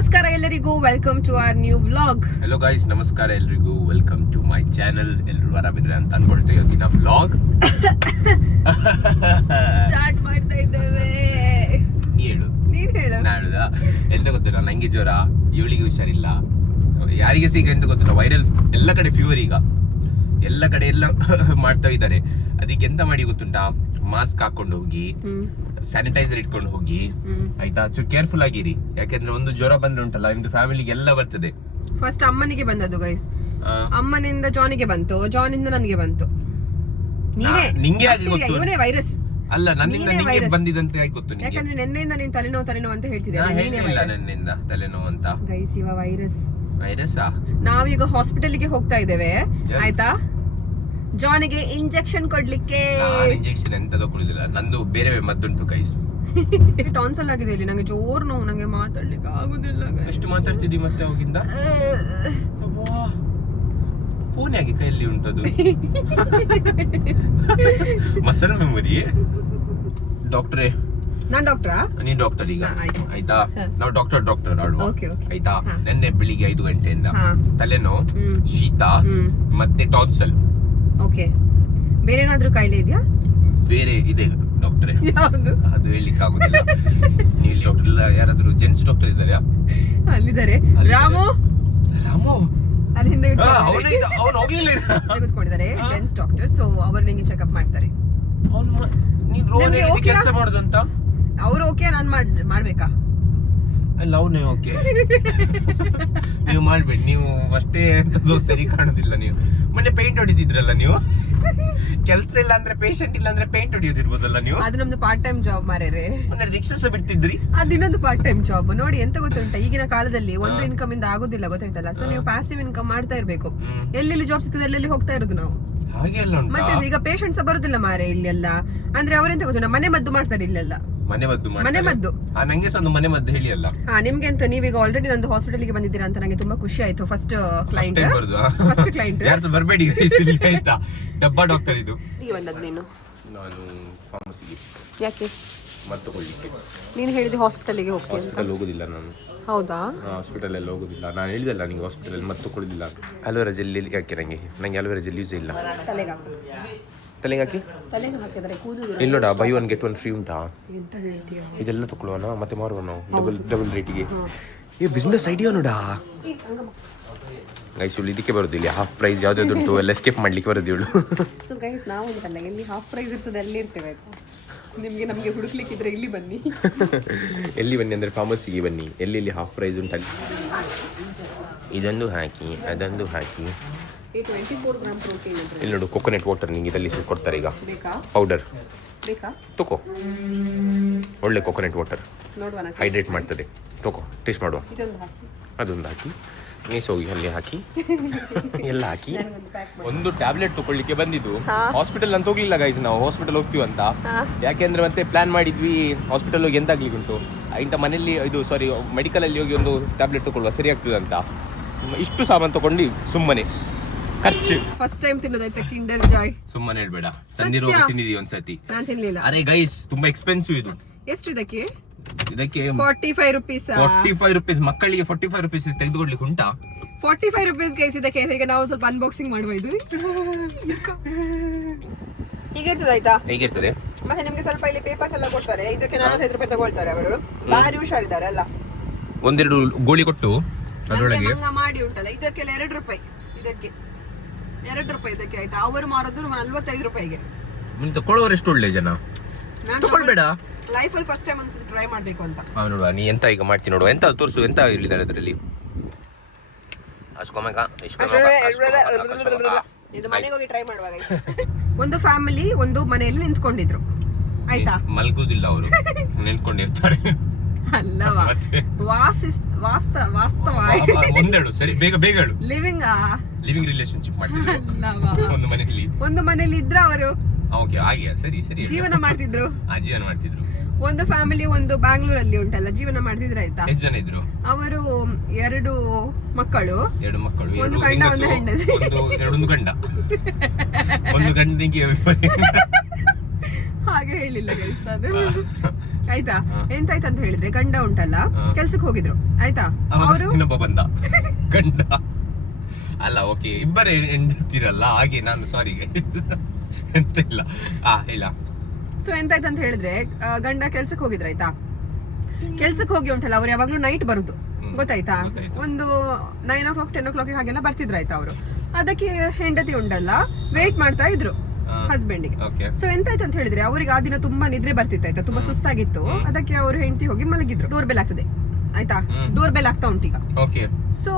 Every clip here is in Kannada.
ನಮಸ್ಕಾರ ಎಲ್ಲರಿಗೂ, welcome to our new vlog. Hello guys, ನಮಸ್ಕಾರ ಎಲ್ರಿಗೂ, ವೆಲ್ಕಮ್ ಟು ಮೈ ಚಾನೆಲ್. ಎಲ್ಲರೂ ಆರಾಮಿದ್ರೆ ಅಂತ ಅನ್ಕೊಳ್ತಾ ಇವತ್ತಿನ ವ್ಲಾಗ್ ಸ್ಟಾರ್ಟ್ ಮಾಡ್ತಾ ಇದ್ದೇವೆ. ನೀನ್ ಹೇಳು. ನಾ ಹೇಳುದಾ? ಎಂತ ಗೊತ್ತಿಲ್ಲ, ನಂಗೆ ಜ್ವರ, ಇವಳಿಗೆ ಹುಷಾರಿಲ್ಲ, ಯಾರಿಗೆ ಸಿಗ ಎಂತ ಗೊತ್ತಿಲ್ಲ, ವೈರಲ್ ಎಲ್ಲ ಕಡೆ ಫೀವರ್, ಈಗ ಎಲ್ಲ ಕಡೆ ಎಲ್ಲ ಮಾಡ್ತಾ ಇದ್ದಾರೆ. ಅದಕ್ಕೆ ಎಂತ ಮಾಡಿ ಗೊತ್ತುಂಟಾ, ಮಾಸ್ಕ್ ಹಾಕೊಂಡು ಹೋಗಿ, ಸ್ಯಾನಿಟೈಸರ್ ಇಟ್ಕೊಂಡು ಹೋಗಿ, ಆಯ್ತಾ? ಕೇರ್ಫುಲ್ ಆಗಿರಿ, ಯಾಕೆಂದ್ರೆ ಒಂದು ಜ್ವರ ಬಂದ್ರೆ ಉಂಟಲ್ಲ ನಿಮ್ದು ಫ್ಯಾಮಿಲಿಗೆ ಎಲ್ಲ ಬರ್ತದೆ. ಫಸ್ಟ್ ಅಮ್ಮನಿಗೆ ಬಂದದ್ದು ಗೈಸ್, ಅಮ್ಮನಿಂದ ಜಾನಿಗೆ ಬಂತು, ಜಾನಿಂದ ನನಗೆ ಬಂತು. ನಿಂಗೆ ಆಗಿ ಗೊತ್ತು, ಇವನೇ ವೈರಸ್ ಅಲ್ಲ, ನನ್ನಿಂದ ನಿಂಗೆ ಬಂದಿದಂತೆ ಆಗಿ ಗೊತ್ತು ನಿಂಗೆ. ಯಾಕಂದ್ರೆ ನೆನ್ನೆಯಿಂದ ನೀನ್ ತಲೆನೋವು ಅಂತ ಹೇಳ್ತಿದ್ದೆ. ನನ್ನಿಂದ ತಲೆನೋವು ಅಂತ. ಗೈಸ್, ಇವ ವೈರಸ್. ವೈರಸ್ಸಾ? ನಾವೀಗ ಹಾಸ್ಪಿಟಲ್ಗೆ ಹೋಗ್ತಾ ಇದ್ದೇವೆ, ಆಯ್ತಾ? ಜಾನಿಗೆ ಇಂಜೆಕ್ಷನ್ ಕೊಡ್ಲಿಕ್ಕೆ. ಇಂಜೆಕ್ಷನ್ ಎಂತ ತಗೊಳ್ಳಿಲ್ಲ, ನಂದು ಬೇರೆ ಮದ್ದುಂಟು ಗೈಸ್. ಟಾನ್ಸಲ್ ಆಗಿದೆ ಇಲ್ಲಿ, ನಂಗೆ ಜೋರ್ ನೋವು, ನಂಗೆ ಮಾತಾಡ್ಲಿಕ್ಕೆ ಆಗುದಿಲ್ಲ. ಎಷ್ಟು ಮಾತಾಡ್ತಿದ್ದಿ ಮತ್ತೆ ಅವಾಗಿಂದ? ಫೋನ್ ಯಾಕೆ ಕೈಯಲ್ಲಿ ಉಂಟದು? Muscle memory. ಡಾಕ್ಟ್ರೇ? ನಾನ್ ಡಾಕ್ಟರಾ? ನೀನ್ ಡಾಕ್ಟರ್ ಈಗ, ಆಯ್ತಾ? ನಾವು ಡಾಕ್ಟರ್ ಆಡುವ, ಆಯ್ತಾ? ನೆನ್ನೆ ಬೆಳಿಗ್ಗೆ 5 ಗಂಟೆಯಿಂದ ತಲೆನೋವು, ಶೀತ ಮತ್ತೆ ಟಾನ್ಸಲ್. ಓಕೆ, ಬೇರೆ ಏನಾದ್ರೂ ಕಾಯಿಲೆ ಇದೆಯಾ? ಬೇರೆ ಇದೆ ಡಾಕ್ಟ್ರೇ, ಯಾವುದು ಅದು ಹೇಳಿಕ್ಕೆ ಆಗುದಿಲ್ಲ. ನೀವು ಡಾಕ್ಟರ್ ಇಲ್ಲ, ಯಾರಾದ್ರೂ ಜೆಂಟ್ಸ್ ಡಾಕ್ಟರ್ ಇದ್ದಾರಾ? ಅಲ್ಲಿದ್ದಾರೆ. ರಾಮು ಅಲ್ಲಿ ಹಿಂದೆ ಅವನು ಹೋಗ್ಲಿಲ್ಲ, ಕೂತ್ಕೊಂಡಿದ್ದಾರೆ ಜೆಂಟ್ಸ್ ಡಾಕ್ಟರ್. ಸೊ ಅವರು ನಿಂಗೆ ಚೆಕ್ಅಪ್ ಮಾಡ್ತಾರೆ. ಕೆಲಸ ಮಾಡೋದಂತ ಅವ್ರು ಓಕೆ, ನಾನ್ ಮಾಡ್ಬೇಕಾ? ಅಲ್ಲ, ಅವನೇ ಓಕೆ. ನೀವು ಮಾಡ್ಬೇಡಿ, ನೀವು ಅಷ್ಟೇ ಅಂತದ್ದು ಸರಿ ಕಾಣುದಿಲ್ಲ. ನೀವು ಮೊನ್ನೆ ಪೇಂಟ್ ಹೊಡಿತಿದ್ರಲ್ಲ, ನೀವು ಕೆಲ್ಸ ಇಲ್ಲ ಅಂದ್ರೆ ಪೇಷಂಟ್ ಇಲ್ಲ ಅಂದ್ರೆ ಪೇಂಟ್ ಹೊಡಿಯೋದಿರ್ಬೋದಲ್ಲ ನೀವು. ಅದು ನಮ್ದು ಪಾರ್ಟ್ ಟೈಮ್ ಜಾಬ್ ಮಾರೇರೆ. ಮೊನ್ನೆ ರಿಕ್ಷಾಸ ಬಿಡ್ತಿದ್ರಿ, ಅದು ಇನ್ನೊಂದು ಪಾರ್ಟ್ ಟೈಮ್ ಜಾಬ್. ನೋಡಿ ಎಂತ ಗೊತ್ತುಂಟ, ಈಗಿನ ಕಾಲದಲ್ಲಿ ಒಂದು ಇನ್ಕಮ್ ಇಂದ ಆಗುದಿಲ್ಲ, ಗೊತ್ತಾಯ್ತಲ್ಲ? ಸೊ ನೀವು ಪ್ಯಾಸಿವ್ ಇನ್ಕಮ್ ಮಾಡ್ತಾ ಇರ್ಬೇಕು. ಎಲ್ಲೆಲ್ಲಿ ಜಾಬ್ ಸಿಗ್ತದೆ ಎಲ್ಲೆಲ್ಲಿ ಹೋಗ್ತಾ ಇರೋದು ನಾವು. ಮತ್ತೆ ಈಗ ಪೇಷಂಟ್ಸ್ ಬರುದಿಲ್ಲ ಮಾರೆ ಇಲ್ಲೆಲ್ಲ. ಅಂದ್ರೆ ಅವರೆಂತ ಗೊತ್ತಿಲ್ಲ, ಮನೆ ಮದ್ದು ಮಾಡ್ತಾರೆ ಇಲ್ಲೆಲ್ಲ. ಮನೆ ಮದ್ದು. ನಂಗೆ ಸಹ ಒಂದು ಮನೆ ಮದ್ದು ಹೇಳಿ ಅಲ್ಲ. ನಿಮ್ಗೆ ಅಂತ ನೀವೀಗ ಆಲ್ರೆಡಿ ನಂದು ಹಾಸ್ಪಿಟಲ್ಗೆ ಬಂದಿದ್ದೀರಾ ಅಂತ ನಂಗೆ ತುಂಬಾ ಖುಷಿ ಆಯ್ತು. ಫಸ್ಟ್ ಕ್ಲೈಂಟ್ ಬರಬೇಡಿ ಆಯ್ತಾ? ಡಬ್ಬಾ ಡಾಕ್ಟರ್ ಇದು. ಈಗ ಬಂದದ್ದು ನೀನು? ನಾನು ಫಾರ್ಮಸಿಗೆ. ಯಾಕೆ? ಮದ್ದು ತಗೊಳ್ಳಿಕ್ಕೆ. ನೀನು ಹೇಳಿದ ಹಾಸ್ಪಿಟಲ್ಗೆ ಹೋಗ್ತೀನಿ. ಹಾಸ್ಪಿಟಲ್ ಹೋಗುದಿಲ್ಲ ನಾನು. ಹೌದಾ? ಹಾಸ್ಪಿಟಲ್ ಎಲ್ಲ ಹೋಗುದಿಲ್ಲ. ನಾನು ಹೇಳಿದಲ್ಲ ನಿಂಗೆ, ಹಾಸ್ಪಿಟಲ್ ಮದ್ದು ತಗೊಳ್ಳಿಲ್ಲ. ಅಲೋವೆರಾ ಜೆಲ್ ಯಾಕೆ ನಂಗೆ ಅಲೋವೆರಾ ಜೆಲ್ ಯೂಸ್ ಇಲ್ಲ. ತಲೆಗೆ ಹಾಕಿದ್ರೆ ಇಲ್ಲ ನೋಡ, ಬೈ 1 get 1 ಫ್ರೀ ಉಂಟಾ? ಇದೆಲ್ಲ ತಗೊಳ್ಳುವನ ಮತ್ತೆ ಮಾರುವ ನಾವು ಡಬಲ್ ರೇಟಿಗೆ. ಈ ಬಿಸ್ನೆಸ್ ಐಡಿಯಾ ನೋಡಾ ಗೈಸ್. ಇವಳು ಇದಕ್ಕೆ ಬರೋದಿಲ್ಲ, ಹಾಫ್ ಪ್ರೈಸ್ ಯಾವ್ದಾವುದುಂಟು ಎಲ್ಲ ಎಸ್ಕೇಪ್ ಮಾಡ್ಲಿಕ್ಕೆ ಬರೋದು ಇವಳು. ಸೊ ಗೈಸ್, ನಾವು ಉಂಟಲ್ಲ ಎಲ್ಲಿ ಹಾಫ್ ಪ್ರೈಸ್ ಇರ್ತದೆ ಅಲ್ಲಿ ಇರ್ತೇವೆ, ಆಯ್ತಾ? ನಮಗೆ ಹುಡುಕ್ಲಿಕ್ಕಿದ್ರೆ ಇಲ್ಲಿ ಬನ್ನಿ. ಎಲ್ಲಿ ಬನ್ನಿ ಅಂದ್ರೆ ಫಾರ್ಮಸಿಗೆ ಬನ್ನಿ, ಎಲ್ಲಿ ಹಾಫ್ ಪ್ರೈಸ್ ಉಂಟಲ್ಲಿ. ಇದೊಂದು ಹಾಕಿ, ಅದೊಂದು ಹಾಕಿ. 24 ಗ್ರಾಮ್ ಪ್ರೋಟೀನ್. ಇಲ್ಲಿ ನೋಡು, ಕೊಕೊನಟ್ ವಾಟರ್ ನಿಂಗೆ ಇದರಲ್ಲಿ ಕೊಡ್ತಾರೆ ಈಗ, ಪೌಡರ್ ತಗೋ. ಒಳ್ಳೆ ಕೊಕೊನಟ್ ವಾಟರ್ ಹೈಡ್ರೇಟ್ ಮಾಡ್ತದೆ, ತಗೋ, ಟೇಸ್ಟ್ ಮಾಡುವ. ಅದೊಂದು ಹಾಕಿ, ಹೋಗಿ ಅಲ್ಲಿ ಹಾಕಿ, ಎಲ್ಲ ಹಾಕಿ. ಒಂದು ಟ್ಯಾಬ್ಲೆಟ್ ತಗೊಳ್ಳಿಕ್ಕೆ ಬಂದಿದ್ದು, ಹಾಸ್ಪಿಟಲ್ ಅಂತ ಹೋಗ್ಲಿಲ್ಲ ಗೈಸ್. ನಾವು ಹಾಸ್ಪಿಟಲ್ ಹೋಗ್ತೀವಿ ಅಂತ, ಯಾಕೆಂದ್ರೆ ಮತ್ತೆ ಪ್ಲಾನ್ ಮಾಡಿದ್ವಿ ಹಾಸ್ಪಿಟಲ್ ಹೋಗಿ ಎಂತಾಗ್ಲಿಕ್ಕೆ ಉಂಟು, ಇಂಥ ಮನೆಯಲ್ಲಿ ಮೆಡಿಕಲ್ ಅಲ್ಲಿ ಹೋಗಿ ಒಂದು ಟ್ಯಾಬ್ಲೆಟ್ ತಗೊಳ್ಳುವ ಸರಿ ಆಗ್ತದೆ ಅಂತ ಇಷ್ಟು ಸಾಮಾನು ತಗೊಂಡು ಸುಮ್ಮನೆ ಖರ್ಚು. ಫಸ್ಟ್ ಟೈಮ್ ತಿನ್ನೋದಾಯ್ತಾ ಕಿಂಡರ್ ಜಾಯ್? ಸುಮ್ಮನೆ ಹೇಳ್ಬೇಡ, ಸಂದಿರುವ ತಿಂದಿದ್ದೀವಿ ಒಂದ್ಸತಿ. ನಾನು ತಿನ್ಲಿಲ್ಲ. ಅರೆ ಗೈಸ್, ತುಂಬಾ ಎಕ್ಸ್ಪೆನ್ಸಿವ್ ಇದು. ಎಷ್ಟು ಇದಕ್ಕೆ? 45 rupees. 45 rupees ಮಕ್ಕಳಿಗೆ 45 rupees ತೆಗೆದುಕೊಡ್ಲಿಕ್ಕೆ ಉಂಟಾ? 45 rupees ಗೈಸ್ ಇದಕ್ಕೆ. ಈಗ ನಾವು ಸ್ವಲ್ಪ ಅನ್ಬಾಕ್ಸಿಂಗ್ ಮಾಡುವ. ಇದು ಹೀಗಿರ್ತದೆ, ಆಯ್ತಾ? ಹೇಗಿರ್ತದೆ? ಮತ್ತೆ ನಿಮ್ಗೆ ಸ್ವಲ್ಪ ಇಲ್ಲಿ ಪೇಪರ್ಸ್ ಎಲ್ಲ ಕೊಡ್ತಾರೆ. ಇದಕ್ಕೆ 45 ರೂಪಾಯಿ ತಗೊಳ್ತಾರೆ ಅವರು. ಭಾರಿ ಹುಷಾರಿದ್ದಾರೆ ಅಲ್ಲ. ಒಂದೆರಡು ಗೋಳಿ ಕೊಟ್ಟು ಅದರೊಳಗೆ ಮಾಡಿ ಉಂಟಲ್ಲ, ಇದಕ್ಕೆಲ್ಲ 2 ರೂಪಾಯಿ. ಇದಕ್ಕೆ 2 ರೂಪಾಯಿ ಇದಕ್ಕೆ, ಆಯ್ತಾ? ಅವರು ಮಾರೋದು 45 ರೂಪಾಯಿಗೆ. ತಗೊಳ್ಳೋರು ಎಷ್ಟು ಒಳ್ಳೆ ಜನ. ತಗೊಳ್ಬೇಡ, ಲೈಫ್ ಅಲ್ಲಿ ಫಸ್ಟ್ ಟೈಮ್ ಅನ್ಸುತ್ತೆ ಟ್ರೈ ಮಾಡ್ಬೇಕು ಅಂತ. ನೋಡುವ, ನೀ ಎಂತ ಈಗ ಮಾಡ್ತೀನಿ ನೋಡುವ. ಎಂತ ತೋರಿಸು, ಎಂತ ಇಲ್ಲಿದ್ದಾರೆ ಅದರಲ್ಲಿ. ಇದು ಮನೆಗೆ ಹೋಗಿ ಟ್ರೈ ಮಾಡುವಾಗ ಒಂದು ಫ್ಯಾಮಿಲಿ ಒಂದು ಮನೆಯಲ್ಲಿ ನಿಂತ್ಕೊಂಡಿದ್ರು, ಆಯ್ತಾ? ಮಲ್ಗುದಿಲ್ಲ ಅವರು, ನಿಂತ್ಕೊಂಡಿರ್ತಾರೆ. ಅಲ್ಲವಾ? ವಾಸ್ತವ ಒಂದೇಳು ಸರಿ, ಬೇಗ ಹೇಳು. ಲಿವಿಂಗ್ ರಿಲೇಶನ್ಶಿಪ್ ಮಾಡ್ತಿದ್ರು ಒಂದು ಮನೆಯಲ್ಲಿ ಇದ್ರ ಅವರು. ಓಕೆ, ಹಾಗೆ ಸರಿ. ಜೀವನ ಮಾಡ್ತಿದ್ರು. ಜೀವನ ಮಾಡ್ತಿದ್ರು. ಒಂದು ಫ್ಯಾಮಿಲಿ ಒಂದು ಬ್ಯಾಂಗ್ಳೂರಲ್ಲಿ ಉಂಟಲ್ಲ, ಜೀವನ ಮಾಡ್ತಿದ್ರು, ಆಯ್ತಾ? ಎಷ್ಟು ಜನ ಇದ್ರು ಅವರು? 2 ಮಕ್ಕಳು. ಒಂದು ಗಂಡ, ಒಂದು ಹೆಂಡತಿ. ಒಂದು ಗಂಡ, ಒಂದು ಗಂಡನಿಗೆ ಹಾಗೆ ಹೇಳಿಲ್ಲ ಗೈಸ್ ನಾನು. ಆಯ್ತಾ ಎಂತಾಯ್ತು ಅಂತ ಹೇಳಿದ್ರೆ ಗಂಡ ಉಂಟಲ್ಲ ಕೆಲ್ಸಕ್ಕೆ ಹೋಗಿದ್ರು ಆಯ್ತಾ ಅವರು ಇನ್ನೊಬ್ಬ ಬಂದ ಗಂಡ ಅಲ್ಲ ಓಕೆ ಇಬ್ಬರೇ ಎಂದಿರಲ್ಲ ಹಾಗೆ ನಾನು ಸಾರಿ ಎಂತ ಇಲ್ಲ ಇಲ್ಲ ಸೊ ಎಂತಾಯ್ತು ಅಂತ ಹೇಳಿದ್ರೆ ಗಂಡ ಕೆಲ್ಸಕ್ಕೆ ಹೋಗಿದ್ರು ಆಯ್ತಾ ಕೆಲ್ಸಕ್ಕೆ ಹೋಗಿ ಉಂಟಲ್ಲ ಅವ್ರು ಯಾವಾಗ್ಲೂ ನೈಟ್ ಬರುದು ಗೊತ್ತಾಯ್ತಾ ಒಂದು 9 o'clock 10 o'clock ಹಾಗೆಲ್ಲ ಬರ್ತಿದ್ರು ಆಯ್ತಾ ಅವರು ಅದಕ್ಕೆ ಹೆಂಡತಿ ಉಂಟಲ್ಲ ವೇಟ್ ಮಾಡ್ತಾ ಇದ್ರು ಹಸ್ಬೆಂಡ್ಗೆ ಸೊ ಎಂತಾಯ್ತು ಅಂತ ಹೇಳಿದ್ರೆ ಅವ್ರಿಗೆ ಆ ದಿನ ತುಂಬಾ ನಿದ್ರೆ ಬರ್ತಿತ್ತು ಆಯ್ತಾ ತುಂಬಾ ಸುಸ್ತಾಗಿತ್ತು ಅದಕ್ಕೆ ಅವ್ರು ಹೆಂಡತಿ ಹೋಗಿ ಮಲಗಿದ್ರು ಡೋರ್ ಬೆಲ್ ಆಗ್ತದೆ ಆಯ್ತಾ ಡೋರ್ ಬೆಲ್ ಆಗ್ತಾ ಉಂಟೀಗ ಸೊ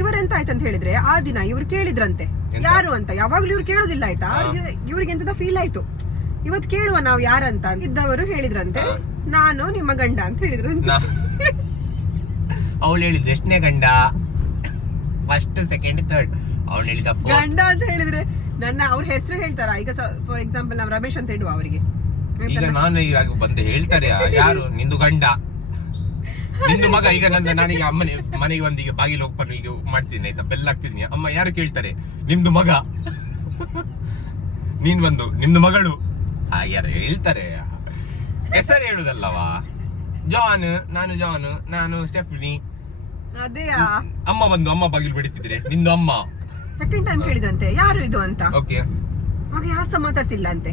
ಇವ್ರೆಂತ ಆಯ್ತು ಅಂತ ಹೇಳಿದ್ರೆ ಆ ದಿನ ಇವ್ರು ಕೇಳಿದ್ರಂತೆ ಯಾರು ಅಂತ ಯಾವಾಗ್ಲೂ ಇವ್ರು ಕೇಳೋದಿಲ್ಲ ಆಯ್ತಾ ಇವ್ರಿಗೆ ಎಂತದ ಫೀಲ್ ಆಯ್ತು ಇವತ್ತು ಕೇಳುವ ನಾವು ಯಾರಂತ ಇದ್ದವರು ಹೇಳಿದ್ರಂತೆ ನಾನು ನಿಮ್ಮ ಗಂಡ ಅಂತ ಹೇಳಿದ್ರಂತೆ ಅವಳು ಹೇಳಿದ್ ಎಷ್ಟನೇ ಗಂಡ ಫಸ್ಟ್ ಸೆಕೆಂಡ್ ಥರ್ಡ್ ಅವಳು ಹೇಳಿದ ಗಂಡ ಅಂತ ಹೇಳಿದ್ರೆ ನನ್ನ ಅವ್ರ ಹೆಸರು ಹೇಳ್ತಾರ ಈಗ ಫಾರ್ ಎಕ್ಸಾಂಪಲ್ ನಾವು ರಮೇಶ್ ಅಂತ ಹೇಳುವ ಅವರಿಗೆ ಈಗ ನಾನು ಈಗ ಬಂದು ಹೇಳ್ತಾರೆ ಯಾರು ನಿಂದು ಗಂಡ ನಿಂದು ಮಗ ಈಗ ನಾನೀಗ ಅಮ್ಮನೆ ಮನೆಗೆ ಒಂದೀಗ ಬಾಗಿಲು ಓಪನ್ ಈಗ ಮಾಡ್ತೀನಿ ಆಯ್ತಾ ಬೆಲ್ ಹಾಕ್ತಿದೀನಿ ಅಮ್ಮ ಯಾರು ಕೇಳ್ತಾರೆ ನಿಮ್ದು ಮಗ ನೀನ್ ಬಂದು ನಿಮ್ದು ಮಗಳು ಯಾರು ಹೇಳ್ತಾರೆ ಹೆಸರು ಹೇಳುದಲ್ಲವಾ ಜಾನ್ ನಾನು ಸ್ಟೆಫ್ನಿ ಅದೇ ಅಮ್ಮ ಬಂದು ಅಮ್ಮ ಬಾಗಿಲು ಬಿಡ್ತಿದ್ರೆ ನಿಂದು ಅಮ್ಮ ಸೆಕೆಂಡ್ ಟೈಮ್ ಕೇಳಿದ್ರಂತೆ ಯಾರು ಇದು ಅಂತ ಓಕೆ ಆಗ ಯಾರು ಸಹ ಮಾತಾಡ್ತಿಲ್ಲ ಅಂತೆ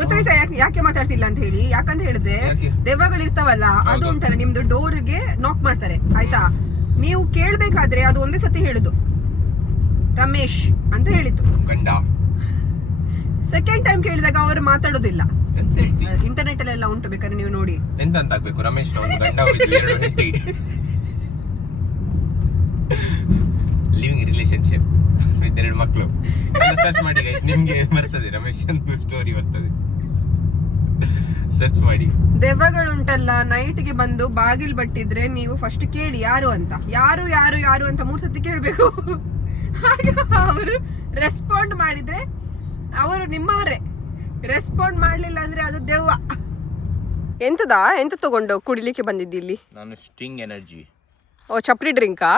ಗೊತ್ತಾಯ್ತಾ ಯಾಕೆ ಮಾತಾಡ್ತಿಲ್ಲ ಅಂತ ಹೇಳಿ ಯಾಕಂತ ಹೇಳಿದ್ರೆ ದೆವ್ವಗಳು ಇರ್ತಾವಲ್ಲ ಅದು ಉಂಟಲ್ಲ ನಿಮ್ದು ಡೋರ್ಗೆ ನಾಕ್ ಮಾಡ್ತಾರೆ ಆಯ್ತಾ ನೀವು ಕೇಳ್ಬೇಕಾದ್ರೆ ಅದು ಒಂದೇ ಸತಿ ಹೇಳುದು ರಮೇಶ್ ಅಂತ ಹೇಳಿತ್ತು ಗಂಡ ಸೆಕೆಂಡ್ ಟೈಮ್ ಕೇಳಿದಾಗ ಅವರು ಮಾತಾಡೋದಿಲ್ಲ ಎಂತ ಹೇಳ್ತಿ ಇಂಟರ್ನೆಟ್ ಅಲ್ಲೆಲ್ಲ ಉಂಟು ಬೇಕಾದ್ರೆ ನೀವು ನೋಡಿ ಎಂತ ಅಂತ ಆಗ್ಬೇಕು ರಮೇಶ್ ಒಂದು ಗಂಡ ಎರಡು ಹೆಂಡತಿ ಲಿವಿಂಗ್ ರಿಲೇಶನ್ಶಿಪ್ ವಿತ್ ಎರಡು ಮಕ್ಕಳು ಸರ್ಚ್ ಮಾಡಿ ಗೈಸ್ ನಿಮ್ಗೆ ಬರ್ತದೆ ರಮೇಶ್ ಅಂತ ಸ್ಟೋರಿ ಬರ್ತದೆ ಸರ್ಚ್ ಮಾಡಿ ದೆವ್ವಗಳುಂಟಲ್ಲ ನೈಟ್ಗೆ ಬಂದು ಬಾಗಿಲು ಬಟ್ಟಿದ್ರೆ ನೀವು ಫಸ್ಟ್ ಕೇಳಿ ಯಾರು ಅಂತ ಯಾರು ಯಾರು ಯಾರು ಅಂತ 3 ಸತಿ ಕೇಳ್ಬೇಕು ಆಗ ಅವರು ರೆಸ್ಪಾಂಡ್ ಮಾಡಿದ್ರೆ ಅವರು ನಿಮ್ಮವರೇ ರೆಸ್ಪಾಂಡ್ ಮಾಡ್ಲಿಲ್ಲ ಅಂದ್ರೆ ಅದು ದೆವ್ವ ಎಂತ ತಗೊಂಡು ಕುಡಿಲಿಕ್ಕೆ ಬಂದಿದ್ದಿ ಇಲ್ಲಿ ನಾನು ಸ್ಟಿಂಗ್ ಎನರ್ಜಿ ಓ ಚಪ್ರಿ ಡ್ರಿಂಕಾ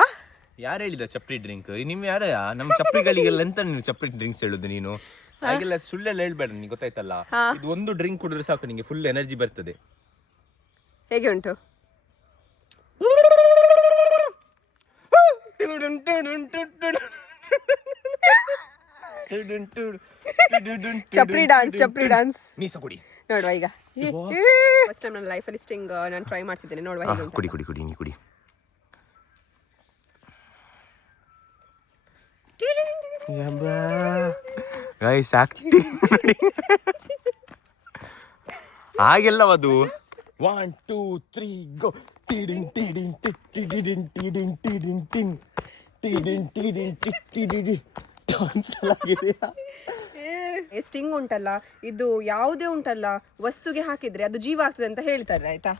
ಯಾರು ಹೇಳಿದ ಚಪ್ರಿ ಡ್ರಿಂಕ್ ನಿಮ್ ಯಾರ ನಮ್ಮ ಚಪ್ರಿಗಳಿಗೆಲ್ಲ ಎಂತ ನೀನು ಚಪ್ರಿ ಡ್ರಿಂಕ್ಸ್ ಹೇಳುದು ನೀನು ಹಾಗೆಲ್ಲ ಸುಳ್ಳೆಲ್ಲ ಹೇಳ್ಬೇಡ ನಿಂಗೆ ಗೊತ್ತಾಯ್ತಲ್ಲ ಇದು ಒಂದು ಡ್ರಿಂಕ್ ಕುಡಿದ್ರೆ ಸಾಕು ನಿಂಗೆ ಫುಲ್ ಎನರ್ಜಿ ಬರ್ತದೆ ಹೇಗೆ ಉಂಟು ಚಪ್ರಿ ಡಾನ್ಸ್ ಮೀಸ ಕುಡಿ ನೋಡುವ ಈಗ ಫಸ್ಟ್ ಟೈಮ್ ನನ್ನ ಲೈಫಲ್ಲಿ ಸ್ಟಿಂಗ್ ನಾನು ಟ್ರೈ ಮಾಡ್ತಿದ್ದೇನೆ ನೋಡುವ ಕುಡಿ ನೀ ಕುಡಿ ಗೈಸ್ ಆಕ್ಟಿಂಗ್ ಹಾಗೆಲ್ಲವದು 1 2 3 ಗೋ ಟಿಡಿನ್ ಟಿಡಿನ್ ಟಿಡಿನ್ ಟಿಡಿನ್ ಟಿಡಿನ್ ಟಿನ್ ಟಿಡಿನ್ ಟಿಡಿನ್ ಟಿಡಿನ್ ಡಾನ್ಸ್ ಆಗಿದೆಯಾ ಸ್ಟಿಂಗ್ ಉಂಟಲ್ಲ ಇದು ಯಾವುದೇ ಉಂಟಲ್ಲ ವಸ್ತುಗೆ ಹಾಕಿದ್ರೆ ಅದು ಜೀವ ಆಗ್ತದೆ ಅಂತ ಹೇಳ್ತಾರೆ ಆಯ್ತಾ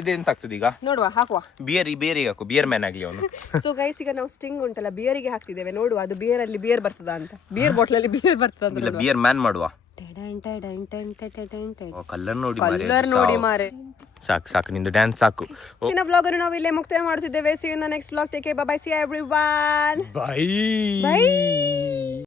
ಇದು ಎಂತ ಆಗ್ತದೆ ಈಗ ನೋಡುವ ಹಾಕುವ ಬಿಯರಿಗೆ ಹಾಕು ಬಿಯರ್ ಮ್ಯಾನ್ ಆಗ್ಲಿ ಅವನು ಸೊ ಗೈಸ್ ಈಗ ನಾವು ಸ್ಟಿಂಗ್ ಉಂಟಲ್ಲ ಬಿಯರಿಗೆ ಹಾಕ್ತಿದ್ದೇವೆ ನೋಡುವ ಅದು ಬಿಯರ್ ಅಲ್ಲಿ ಬಿಯರ್ ಬರ್ತದ ಅಂತ ಬಿಯರ್ ಬಾಟ್ಲ್ ಅಲ್ಲಿ ಬಿಯರ್ ಬರ್ತದ ಅಂತ ಇಲ್ಲ ಬಿಯರ್ ಮ್ಯಾನ್ ಮಾಡುವ ಕಲರ್ ನೋಡಿ ಮಾರೆ ಸಾಕು ನಿಂದು ಡ್ಯಾನ್ಸ್ ಸಾಕು ಇನ್ನ ವ್ಲಾಗ್ ಅನ್ನು ನಾವು ಇಲ್ಲೇ ಮುಕ್ತಾಯ ಮಾಡ್ತಿದ್ದೇವೆ see you in the next vlog take care bye bye see everyone by